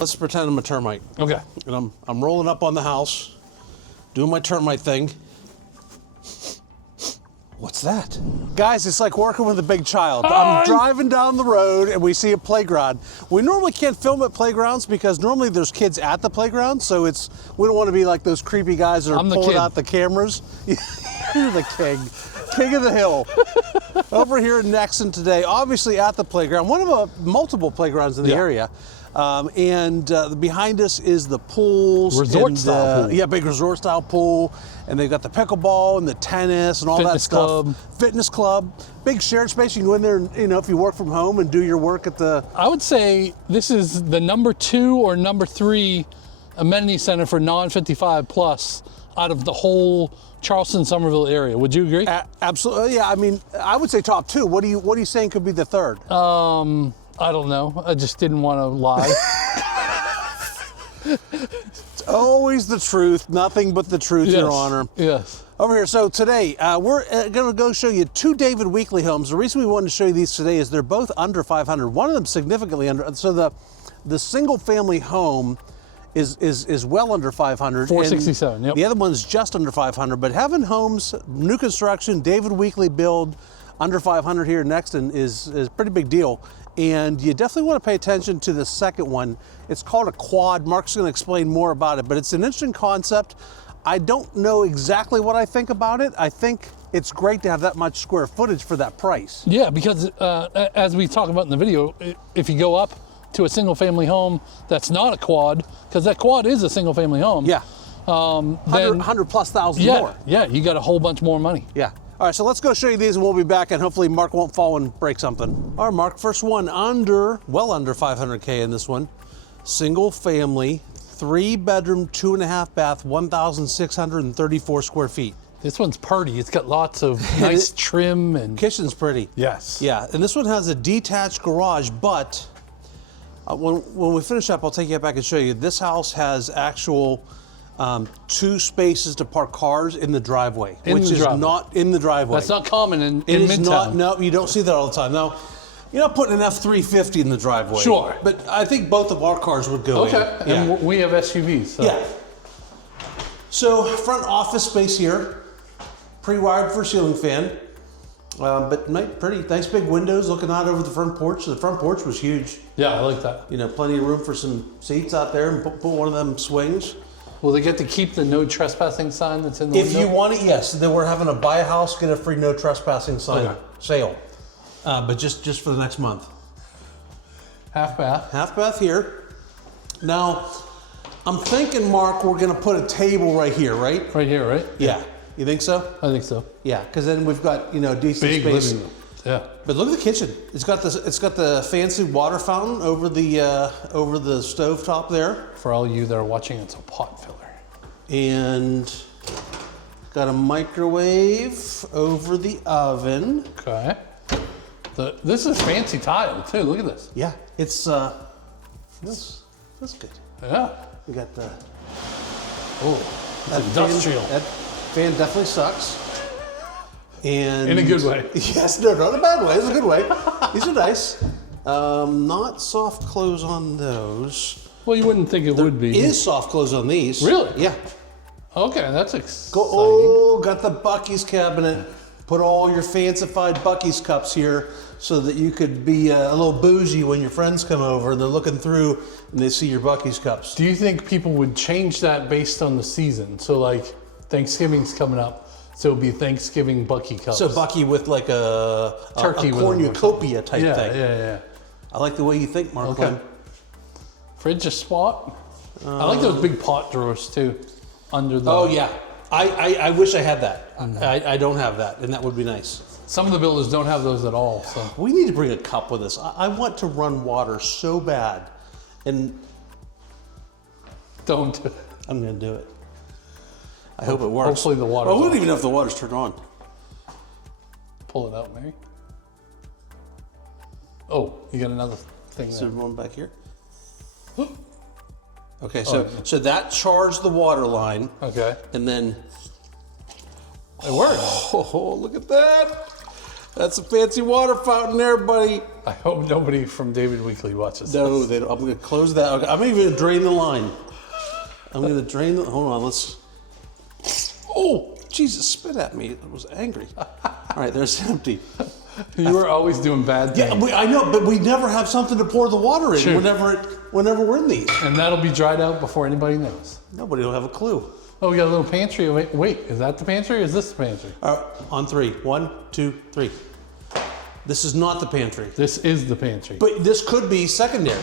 Let's pretend I'm a termite. Okay. And I'm rolling up on the house, doing my termite thing. What's that? Guys, it's like working with a big child. I'm driving down the road and we see a playground. We normally can't film at playgrounds because normally there's kids at the playground, so we don't want to be like those creepy guys that are pulling out the cameras. You're the king of the hill. Over here in Nexton today, obviously at the playground, one of multiple playgrounds in the area. Behind us is the pools. Resort-style pool. Yeah, big resort-style pool. And they've got the pickleball and the tennis and all that stuff. Fitness club. Big shared space. You can go in there and, if you work from home and do your work at the... I would say this is the number 2 or number 3 amenity center for non-55 plus out of the whole Charleston-Somerville area. Would you agree? Absolutely. Yeah, I mean, I would say top 2. What are you saying could be the third? I don't know. I just didn't want to lie. It's always the truth, nothing but the truth, Your Honor. Yes. Over here, so today, we're going to go show you 2 David Weekley homes. The reason we wanted to show you these today is they're both under 500. One of them significantly under, so the single family home is well under 500. 467, yep. The other one's just under 500, but having homes, new construction, David Weekley build, under 500 here in Nexton is a pretty big deal. And you definitely want to pay attention to the second one. It's called a quad. Mark's going to explain more about it, but it's an interesting concept. I don't know exactly what I think about it. I think it's great to have that much square footage for that price. Yeah, because as we talk about in the video, if you go up to a single family home that's not a quad, because that quad is a single family home. Yeah. Then 100 plus thousand more. Yeah, you got a whole bunch more money. Yeah. All right, so let's go show you these and we'll be back and hopefully Mark won't fall and break something. All right, Mark, first one well under 500K in this one. Single family, 3-bedroom, 2.5 bath, 1,634 square feet. This one's pretty. It's got lots of nice trim and... Kitchen's pretty. Yes. Yeah, and this one has a detached garage, but when we finish up, I'll take you back and show you. This house has actual 2 spaces to park cars in the driveway, which is not in the driveway. That's not common in Midtown. It is not, no, you don't see that all the time. Now, you're not putting an F-350 in the driveway. Sure. But I think both of our cars would go in. Okay, and we have SUVs. So. Yeah. So, front office space here, pre-wired for ceiling fan, but pretty nice big windows looking out over the front porch. The front porch was huge. Yeah, I like that. Plenty of room for some seats out there and put one of them swings. Will they get to keep the no trespassing sign that's in the window? If you want it, yes. Then we're having a buy a house, get a free no trespassing sign sale. But just for the next month. Half bath. Half bath here. Now, I'm thinking, Mark, we're going to put a table right here, right? Right here, right? Yeah. You think so? I think so. Yeah, because then we've got decent big space. living room. Yeah. But look at the kitchen. It's got the fancy water fountain over the stove top there. For all you that are watching, it's a pot filler. And got a microwave over the oven. Okay. This is fancy tile too. Look at this. Yeah, it's that's good. Yeah. We got the it's industrial. That fan definitely sucks. And in a good way. Yes, no, not a bad way. It's a good way. These are nice. Not soft close on those. Well, you wouldn't think it would be. Is soft close on these. Really? Yeah. Okay, that's exciting. Got the Buc-ee's cabinet. Put all your fancified Buc-ee's cups here so that you could be a little bougie when your friends come over and they're looking through and they see your Buc-ee's cups. Do you think people would change that based on the season? So like Thanksgiving's coming up, so it'll be Thanksgiving Buc-ee cups. So Buc-ee with like a turkey cornucopia type thing. Yeah. I like the way you think, Mark. Okay. Fridge a spot. I like those big pot drawers too. Under the. Oh yeah, I wish I had that. I don't have that, and that would be nice. Some of the builders don't have those at all. So we need to bring a cup with us. I want to run water so bad, and don't. I'm going to do it. I hope it works. Hopefully the water. I wouldn't even know if the water's turned on. Pull it out, Mary. Oh, you got another thing there. Is there one back here? Okay, so that charged the water line. Okay. And then it works. Oh, look at that. That's a fancy water fountain there, buddy. I hope nobody from David Weekly watches No, this. they don't. I'm going to close that. Okay, I'm even going to drain the line. I'm going to drain the. Hold on, let's. Oh, Jesus, spit at me. I was angry. All right, there's empty. You were always doing bad things. Yeah, I know, but we never have something to pour the water in True. whenever we're in these. And that'll be dried out before anybody knows. Nobody will have a clue. Oh, we got a little pantry. Wait, is that the pantry or is this the pantry? All right, on 3. 1, 2, 3. This is not the pantry. This is the pantry. But this could be secondary.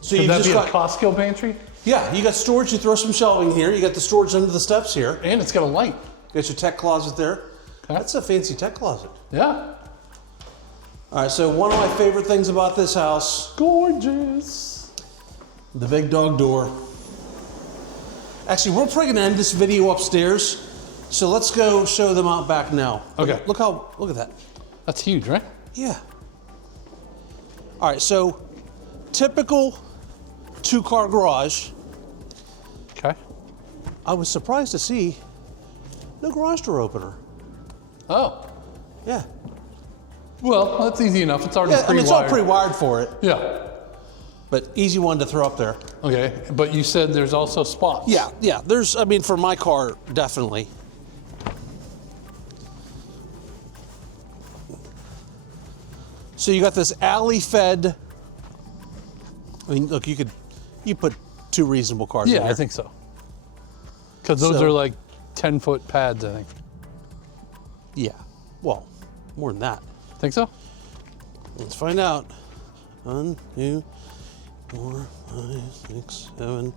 So Could you that just be got, a Costco pantry? yeah, you got storage, you throw some shelving here, you got the storage under the steps here. And it's got a light. You got your tech closet there. Okay. That's a fancy tech closet. Yeah. All right, so one of my favorite things about this house, Gorgeous. the big dog door. Actually, we're probably gonna end this video upstairs, so let's go show them out back now. Okay. Look at that. That's huge, right? Yeah. All right, so typical 2-car garage. Okay. I was surprised to see no garage door opener. Oh. Yeah. Well, that's easy enough. It's already Yeah, I pre-wired. mean, it's all pre-wired for it, Yeah. but easy one to throw up there. Okay, but you said there's also spots. Yeah, there's, I mean, for my car, definitely. So you got this alley-fed, I mean, look, you put 2 reasonable cars in Yeah, there. I think so. Because those So- are like 10-foot pads, I think. Yeah, well, more than that. Think so? Let's find out. 1, 2, 4, 5, 6, 7,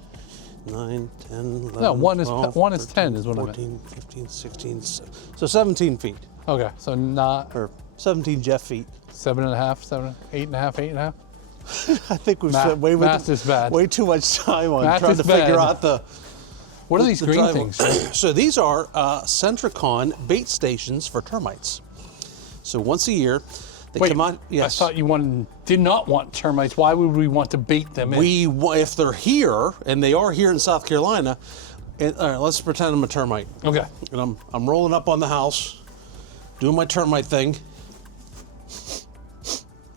9, 10, 11, No, one is 12, 1 is 10 13, is what I meant. 14, 15, 16, so 17 feet, Okay, so not or 17 Jeff feet. 7.5, 8.5, 8.5. I think we've Math- spent math is bad. way too much time on Math trying is to figure bad. out the. What are these the green driveway. things? So these are Centricon bait stations for termites. So once a year, they Wait, come out. Yes. I thought you did not want termites. Why would we want to bait them in? If they're here, and they are here in South Carolina, and, all right, let's pretend I'm a termite. Okay. And I'm rolling up on the house, doing my termite thing.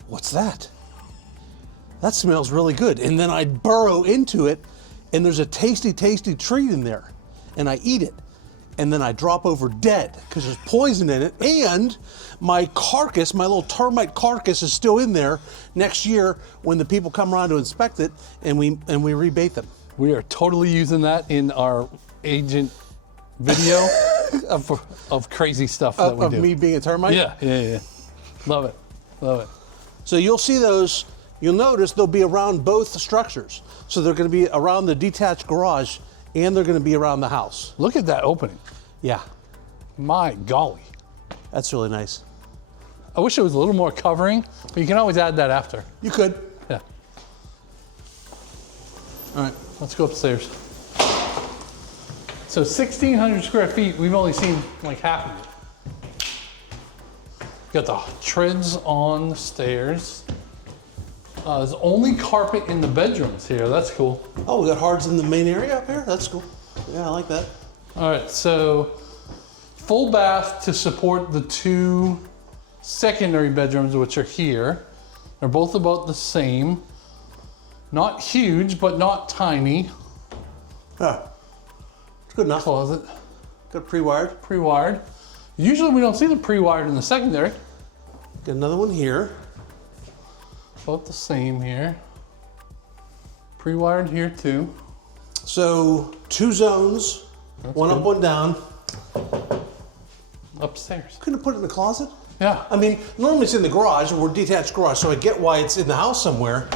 What's that? That smells really good. And then I burrow into it, and there's a tasty, tasty treat in there. And I eat it. And then I drop over dead because there's poison in it. And my carcass, my little termite carcass, is still in there next year when the people come around to inspect it, and we rebait them. We are totally using that in our agent video of crazy stuff that we Of do. me being a termite? Yeah. Love it. Love it. So you'll see those, you'll notice they'll be around both structures. So they're going to be around the detached garage, and they're going to be around the house. Look at that opening. Yeah, My golly. that's really nice. I wish it was a little more covering, but you can always add that after. You could. Yeah. All right. Let's go upstairs. So 1,600 square feet, we've only seen like half of it. Got the treads on the stairs. There's only carpet in the bedrooms here. That's cool. Oh, we got hards in the main area up here? That's cool. Yeah, I like that. All right, so full bath to support the 2 secondary bedrooms, which are here. They're both about the same. Not huge, but not tiny. Yeah, it's good enough. Closet, Got pre-wired. pre-wired. Usually we don't see the pre-wired in the secondary. Got another one here. About the same here. Pre-wired here too. So 2 zones, one up, one down. Upstairs. Couldn't have put it in the closet? Yeah. I mean, normally it's in the garage, or detached garage, so I get why it's in the house somewhere.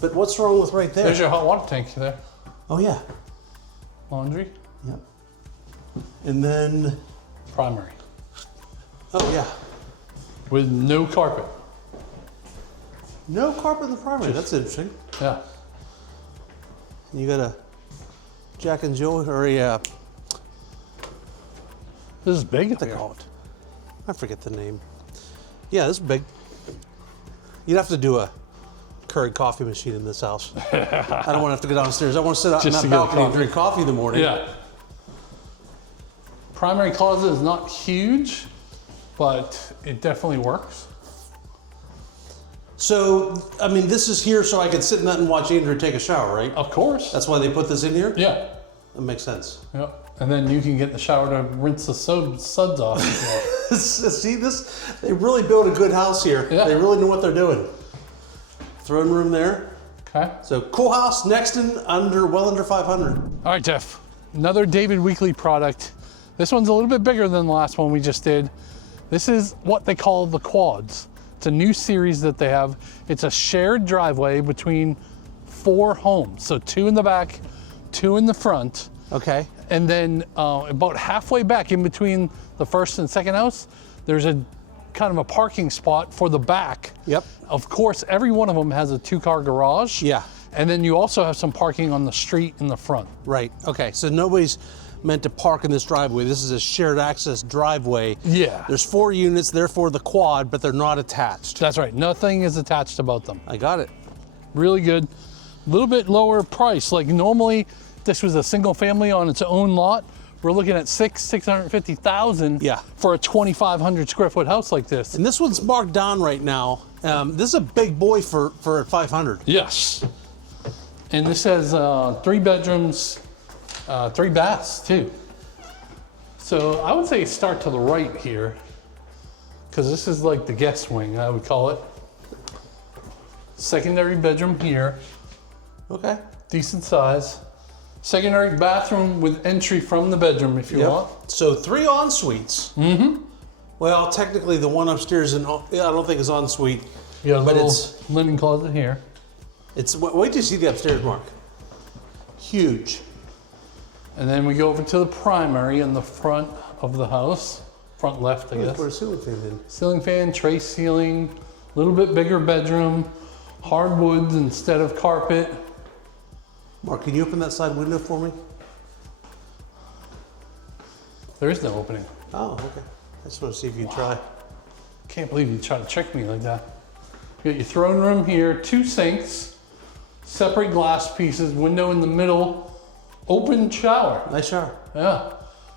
But what's wrong with right there? There's your hot water tank there. Oh yeah. Laundry. Yep. And then, Primary. oh yeah. With no carpet. No carpet in the primary. That's interesting. Yeah. You got a Jack and Jill, or a, This is big. what they call it? I forget the name. Yeah, this is big. You'd have to do a Keurig coffee machine in this house. I don't want to have to go downstairs. I want to sit out Just in to that get a balcony and coffee. drink coffee in the morning. Yeah. Primary closet is not huge, but it definitely works. So, I mean, this is here so I can sit in that and watch Andrew take a shower, right? Of course. That's why they put this in here? Yeah. That makes sense. Yep. And then you can get in the shower to rinse the suds off. See this? They really built a good house here. Yeah. They really know what they're doing. Throne room there. Okay. So cool house, Nexton, well under 500. All right, Jeff. Another David Weekly product. This one's a little bit bigger than the last one we just did. This is what they call the Quads. It's a new series that they have. It's a shared driveway between 4 homes. So 2 in the back, 2 in the front. Okay. And then about halfway back in between the first and second house, there's a kind of a parking spot for the back. Yep. Of course, every one of them has a 2-car garage. Yeah. And then you also have some parking on the street in the front. Right. Okay. So nobody's meant to park in this driveway. This is a shared access driveway. Yeah. There's 4 units, therefore the quad, but they're not attached. That's right. Nothing is attached about them. I got it. Really good. A little bit lower price. Like normally, this was a single family on its own lot. We're looking at $650,000 Yeah. for a 2,500 square foot house like this. And this one's marked down right now. This is a big boy for 500. Yes. And this has 3 bedrooms, 3 baths too. So I would say start to the right here, because this is like the guest wing, I would call it. Secondary bedroom here, Okay. decent size. Secondary bathroom with entry from the bedroom if you want. So 3 en suites. Mm-hmm. Well, technically the one upstairs, I don't think is en suite. You got a But little it's- linen closet here. Wait till you see the upstairs, Mark. Huge. And then we go over to the primary in the front of the house. Front left, I guess. Put a ceiling fan in. Ceiling fan, tray ceiling, a little bit bigger bedroom, hardwoods instead of carpet. Mark, can you open that side window for me? There is no opening. Oh, okay. I just want to see if you try. Can't believe you try to trick me like that. You got your throne room here, 2 sinks, separate glass pieces, window in the middle, open shower. Nice shower. Yeah.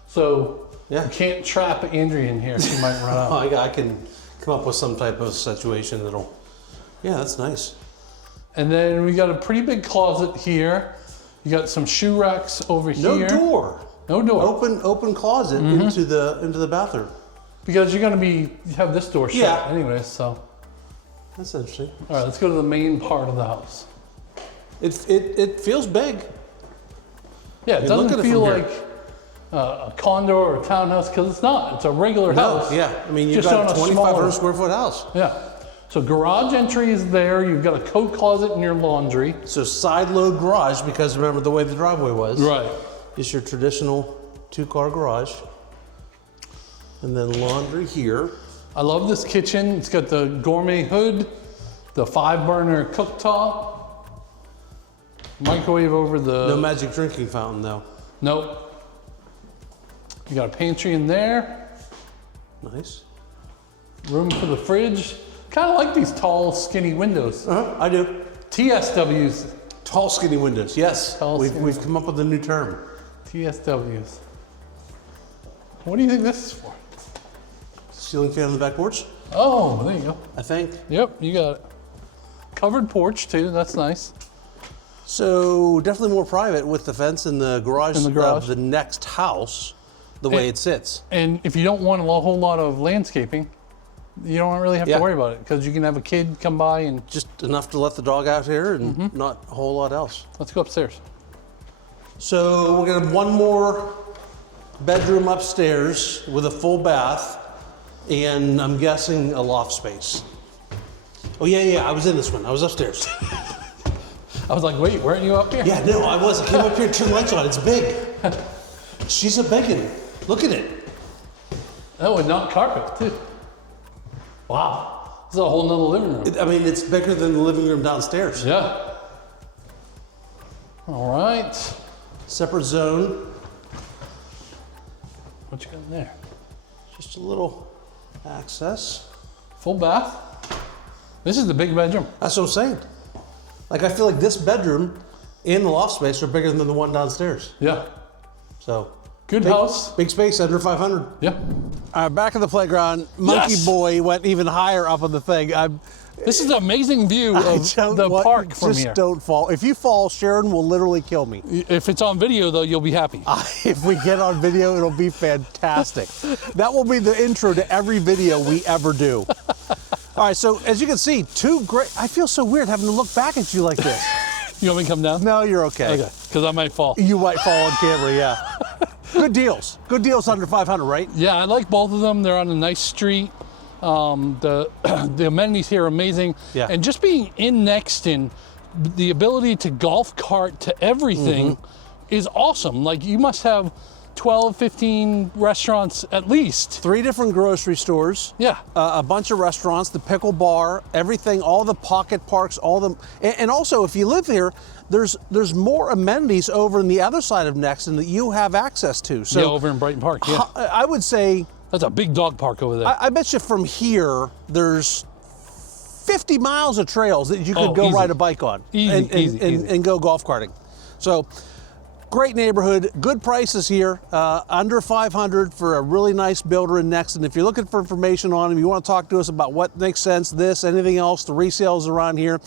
So Yeah. you can't trap Andrea in here. She might run Oh, out. I can come up with some type of situation that'll. Yeah, that's nice. And then we got a pretty big closet here. You got some shoe racks over No here. door. No door. Open closet into the bathroom. Because you're gonna you have this door shut Yeah. anyways, so. That's interesting. All right, let's go to the main part of the house. It feels big. Yeah, it mean, look doesn't at it feel from here. like a condo or a townhouse because it's not. It's a regular house. Yeah. I mean, you've Just got on a a 2,500 smaller- square foot house. Yeah. So garage entry is there. You've got a coat closet in your laundry. So side load garage, because remember the way the driveway was. Right. It's your traditional 2-car garage. And then laundry here. I love this kitchen. It's got the gourmet hood, the 5-burner cooktop, microwave over the. No magic drinking fountain though. Nope. You got a pantry in there. Nice. Room for the fridge. Kind of like these tall, skinny windows. I do. TSWs. Tall skinny windows. Yes. Tall, skinny We've come up with a new term. TSWs. What do you think this is for? Ceiling fan on the back porch, Oh, there you go. I think. Yep, you got it. Covered porch too, that's nice. So definitely more private with the fence and the garage, of the next house, the way it sits. And if you don't want a whole lot of landscaping, you don't really have Yeah. to worry about it because you can have a kid come by and Just enough to let the dog out here and not a whole lot else. let's go upstairs. So we're gonna have one more bedroom upstairs with a full bath and I'm guessing a loft space. Oh yeah, I was in this one. I was upstairs. I was like, wait, weren't you up here? Yeah, no, I was. I came up here, turned the lights on. It's big. She's a begging. Look at it. Oh, and not carpet too. Wow, this is a whole nother living room. I mean, it's bigger than the living room downstairs. Yeah. All right. Separate zone. What you got in there? Just a little access. Full bath. This is the big bedroom. That's what I'm saying. Like, I feel like this bedroom and the loft space are bigger than the one downstairs. Yeah. So Good big, house. big space under 500. Yeah. All right, back at the playground. Monkey Yes! Boy went even higher up on the thing. This is an amazing view of the park from here. Just don't fall. If you fall, Sharon will literally kill me. If it's on video, though, you'll be happy. If we get on video, it'll be fantastic. That will be the intro to every video we ever do. All right, so as you can see, I feel so weird having to look back at you like this. You want me to come down? No, you're okay. Okay, because I might fall. You might fall on camera, yeah. Good deals. Good deals under 500, right? Yeah, I like both of them. They're on a nice street. The amenities here are amazing. Yeah. And just being in Nexton, the ability to golf cart to everything is awesome. Like, you must have 12, 15 restaurants at least. 3 different grocery stores. Yeah. A bunch of restaurants, the pickle bar, everything, all the pocket parks, and also if you live here, there's more amenities over on the other side of Nexton that you have access to. So yeah, over in Brighton Park, yeah. I would say, That's a big dog park over there. I bet you from here, there's 50 miles of trails that you could go easy. ride a bike on Easy. and go golf karting. So, great neighborhood, good prices here, under 500 for a really nice builder in Nexton. If you're looking for information on them, you want to talk to us about what makes sense, anything else, the resales around here,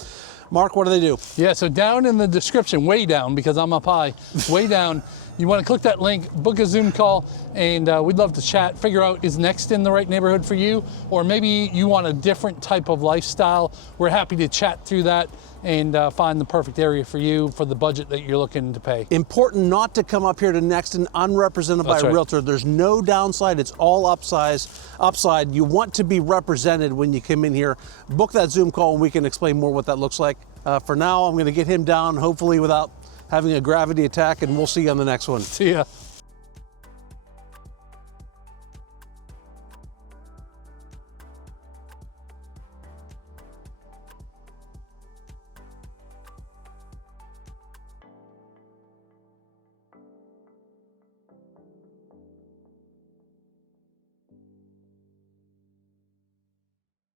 Mark, what do they do? Yeah, so down in the description, way down, because I'm up high, way down, you want to click that link, book a Zoom call, and we'd love to chat, figure out, is Nexton the right neighborhood for you? Or maybe you want a different type of lifestyle. We're happy to chat through that and find the perfect area for you for the budget that you're looking to pay. Important not to come up here to Nexton unrepresented by a realtor. There's no downside, it's all upside. You want to be represented when you come in here. Book that Zoom call and we can explain more what that looks like. For now, I'm gonna get him down, hopefully without having a gravity attack, and we'll see you on the next one. See ya.